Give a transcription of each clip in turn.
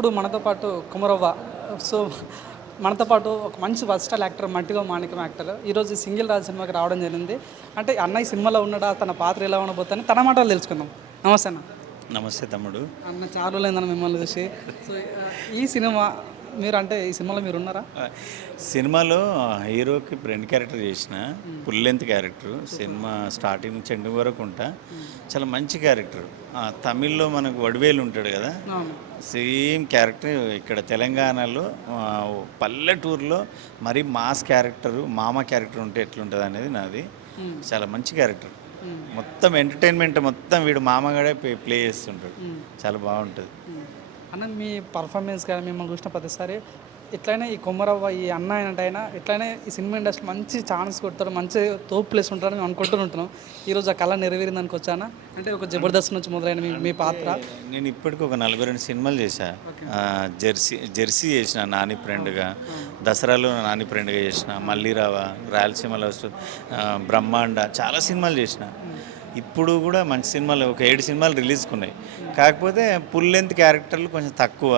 ఇప్పుడు మనతో పాటు కుమరవ్వ. సో, మనతో పాటు ఒక మంచి వర్సటైల్ యాక్టర్ 'మట్టిలో మాణిక్యం' యాక్టర్. ఈరోజు 'సింగిల్ రాజు' సినిమాకి రావడం జరిగింది. అంటే అన్న ఈ సినిమాలో ఉన్నాడా? తన పాత్ర ఎలా ఉండబోతుందని తన మాటలు తెలుసుకుందాం. నమస్తే అన్న. నమస్తే తమ్ముడు. అన్న చాలా రోజులైందన్న మిమ్మల్ని చూసి. సో, ఈ సినిమా మీరంటే ఈ సినిమాలో మీరున్నారా? సినిమాలో హీరోకి ఫ్రెండ్ క్యారెక్టర్ చేసిన full length character. Cinema starting నుంచి ఎండింగ్ వరకు ఉంటా. చాలా మంచి క్యారెక్టర్. తమిళ్లో మనకు వడివేలు ఉంటాడు కదా, అవును. సేమ్ క్యారెక్టర్ ఇక్కడ తెలంగాణలో పల్లెటూరులో మరీ మాస్ క్యారెక్టరు, మామ క్యారెక్టర్ ఉంటే ఎట్లుంటుంది అనేది నాది. చాలా మంచి క్యారెక్టర్. మొత్తం ఎంటర్టైన్మెంట్ మొత్తం వీడు మామగాడే ప్లే చేస్తుంటాడు. చాలా బాగుంటుంది. అన్న మీ పర్ఫార్మెన్స్ కానీ మిమ్మల్ని చూసిన ప్రతిసారి ఎట్లయినా ఈ కొమ్మరవ్వ ఈ అన్న అయినా ఎట్లయినా ఈ సినిమా ఇండస్ట్రీ మంచి ఛాన్స్ కొడతాడు, మంచి తోపు ప్లేస్ ఉంటాడని మేము అనుకుంటూ ఉంటున్నాం. ఈరోజు ఆ కళ నెరవేరింది అనుకోవచ్చానా? అంటే ఒక జబర్దస్త్ నుంచి మొదలైన మీ పాత్ర. నేను ఇప్పటికి ఒక 42 సినిమాలు చేశా. జెర్సీ చేసిన నాని ఫ్రెండ్గా, దసరాలో నాని ఫ్రెండ్గా చేసిన, మల్లీరావా, రాయలసీమలో బ్రహ్మాండ, చాలా సినిమాలు చేసిన. ఇప్పుడు కూడా మంచి సినిమాలు ఒక 7 సినిమాలు రిలీజ్కి ఉన్నాయి. కాకపోతే ఫుల్ లెంత్ క్యారెక్టర్లు కొంచెం తక్కువ.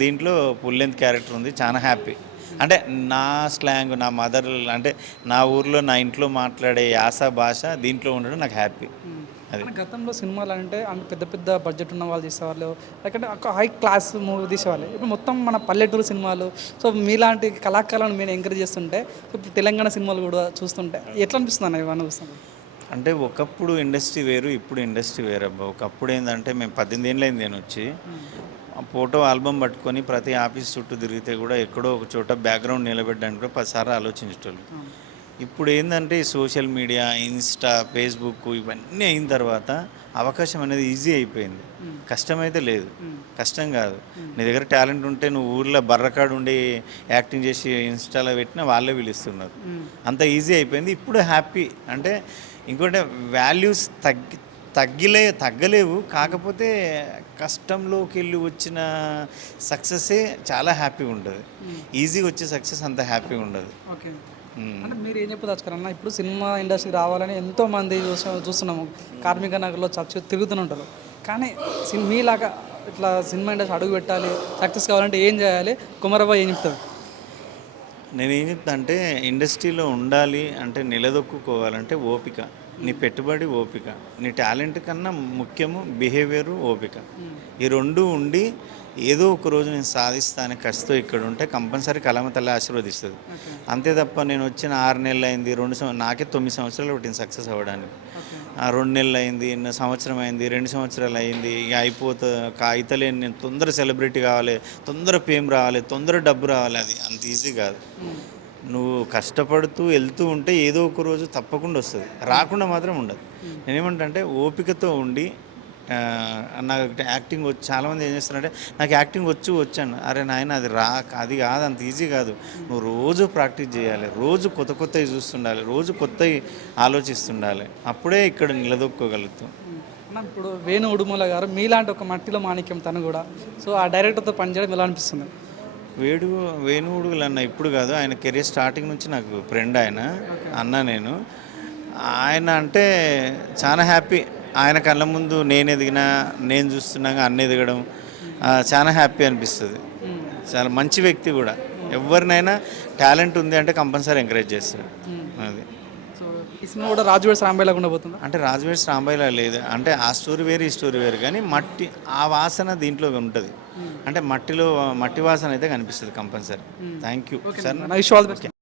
దీంట్లో ఫుల్ లెంత్ క్యారెక్టర్ ఉంది. చాలా హ్యాపీ. అంటే నా స్లాంగ్, నా మదర్, అంటే నా ఊర్లో నా ఇంట్లో మాట్లాడే యాస భాష దీంట్లో ఉండడం నాకు హ్యాపీ. అది గతంలో సినిమాలు అంటే పెద్ద పెద్ద బడ్జెట్ ఉన్న వాళ్ళు తీసేవాళ్ళు, లేకంటే ఒక హై క్లాస్ మూవీ తీసేవాళ్ళు. ఇప్పుడు మొత్తం మన పల్లెటూరు సినిమాలు. సో మీలాంటి కళాకారులను మీరు ఎంకరేజ్ చేస్తుంటే ఇప్పుడు తెలంగాణ సినిమాలు కూడా చూస్తుంటే ఎట్లా అనిపిస్తుంది అన్న ఇవన్నీ చూస్తుంటే? అంటే ఒకప్పుడు ఇండస్ట్రీ వేరు, ఇప్పుడు ఇండస్ట్రీ వేరు అబ్బా. ఒకప్పుడు ఏంటంటే మేము 18 ఏళ్ళు అయింది నేను వచ్చి. ఫోటో ఆల్బమ్ పట్టుకొని ప్రతి ఆఫీస్ చుట్టూ తిరిగితే కూడా ఎక్కడో ఒక చోట బ్యాక్గ్రౌండ్ నిలబెట్టడానికి కూడా 10 సార్లు ఆలోచించేటోళ్ళు. ఇప్పుడు ఏంటంటే ఈ సోషల్ మీడియా, ఇన్స్టా, ఫేస్బుక్ ఇవన్నీ అయిన తర్వాత అవకాశం అనేది ఈజీ అయిపోయింది. కష్టమైతే లేదు, కష్టం కాదు. నీ దగ్గర టాలెంట్ ఉంటే నువ్వు ఊర్లో బర్రకాడు ఉండి యాక్టింగ్ చేసి ఇన్స్టాలో పెట్టినా వాళ్ళే పిలుస్తున్నారు. అంత ఈజీ అయిపోయింది. ఇప్పుడు హ్యాపీ. అంటే ఇంకోటి వాల్యూస్ తగ్గలేవు. కాకపోతే కష్టంలోకి వెళ్ళి వచ్చిన సక్సెస్సే చాలా హ్యాపీగా ఉంటుంది. ఈజీగా వచ్చే సక్సెస్ అంత హ్యాపీగా ఉండదు. ఓకే. అంటే మీరు ఏం చెప్పదలుచుకోరన్నా? ఇప్పుడు సినిమా ఇండస్ట్రీకి రావాలని ఎంతోమంది చూస్తున్నాము. కార్మిక నగర్లో తిరుగుతూనే ఉంటారు. కానీ మీలాగా ఇట్లా సినిమా ఇండస్ట్రీ అడుగు పెట్టాలి, సక్సెస్ కావాలంటే ఏం చేయాలి? కుమరవ్వ ఏం చెప్తారు? నేనేం చెప్తా అంటే ఇండస్ట్రీలో ఉండాలి అంటే నిలదొక్కుకోవాలంటే ఓపిక, నీ పెట్టుబడి ఓపిక, నీ టాలెంట్ కన్నా ముఖ్యము బిహేవియరు, ఓపిక. ఈ రెండు ఉండి ఏదో ఒక రోజు నేను సాధిస్తానే కష్టతో ఇక్కడ ఉంటే కంపల్సరీ కలమ తల్లి ఆశీర్వదిస్తుంది. అంతే తప్ప నేను వచ్చిన 6 నెలలు అయింది, నాకే 9 సంవత్సరాలు పట్టింది సక్సెస్ అవ్వడానికి. 2 నెలలు అయింది, సంవత్సరం అయింది, 2 సంవత్సరాలు అయింది, ఇక అయితలేని నేను తొందర సెలబ్రిటీ కావాలి, తొందర ఫేమ్ రావాలి, తొందర డబ్బు రావాలి. అది అంత ఈజీ కాదు. నువ్వు కష్టపడుతూ వెళ్తూ ఉంటే ఏదో ఒక రోజు తప్పకుండా వస్తుంది, రాకుండా మాత్రం ఉండదు. నేనేమంటే ఓపికతో ఉండి నాకు యాక్టింగ్ వచ్చి, చాలామంది ఏం చేస్తారంటే నాకు యాక్టింగ్ వచ్చాను. అరే నాయన అది కాదు, అంత ఈజీ కాదు. నువ్వు రోజు ప్రాక్టీస్ చేయాలి, రోజు కొత్తవి చూస్తుండాలి, రోజు కొత్తవి ఆలోచిస్తుండాలి. అప్పుడే ఇక్కడ నిలదొక్కోగలుగుతాం. ఇప్పుడు వేణు ఉడుమల గారు మీలాంటి ఒక మట్టిలో మాణిక్యం తను కూడా. సో ఆ డైరెక్టర్తో పనిచేయడం ఎలా అనిపిస్తుంది? వేణు ఉడుగులు అన్న ఇప్పుడు కాదు, ఆయన కెరీర్ స్టార్టింగ్ నుంచి నాకు ఫ్రెండ్. ఆయన అన్న ఆయన అంటే చాలా హ్యాపీ. ఆయన కళ్ళ ముందు నేను ఎదిగినా, నేను చూస్తున్నాగా అన్న ఎదగడం చాలా హ్యాపీ అనిపిస్తుంది. చాలా మంచి వ్యక్తి కూడా. ఎవరినైనా టాలెంట్ ఉంది అంటే కంపల్సరీ ఎంకరేజ్ చేస్తాడు. అది ఈ సినిమా కూడా రాజువేడ్స్ రాంబాయిలాగా ఉండబోతుంది. అంటే రాజువేడ్స్ రాంబాయిలా లేదు, అంటే ఆ స్టోరీ వేరు, ఈ స్టోరీ వేరు. కానీ ఆ వాసన దీంట్లో ఉంటుంది. అంటే మట్టి వాసన అయితే కనిపిస్తుంది కంపల్సరీ. Thank you sir.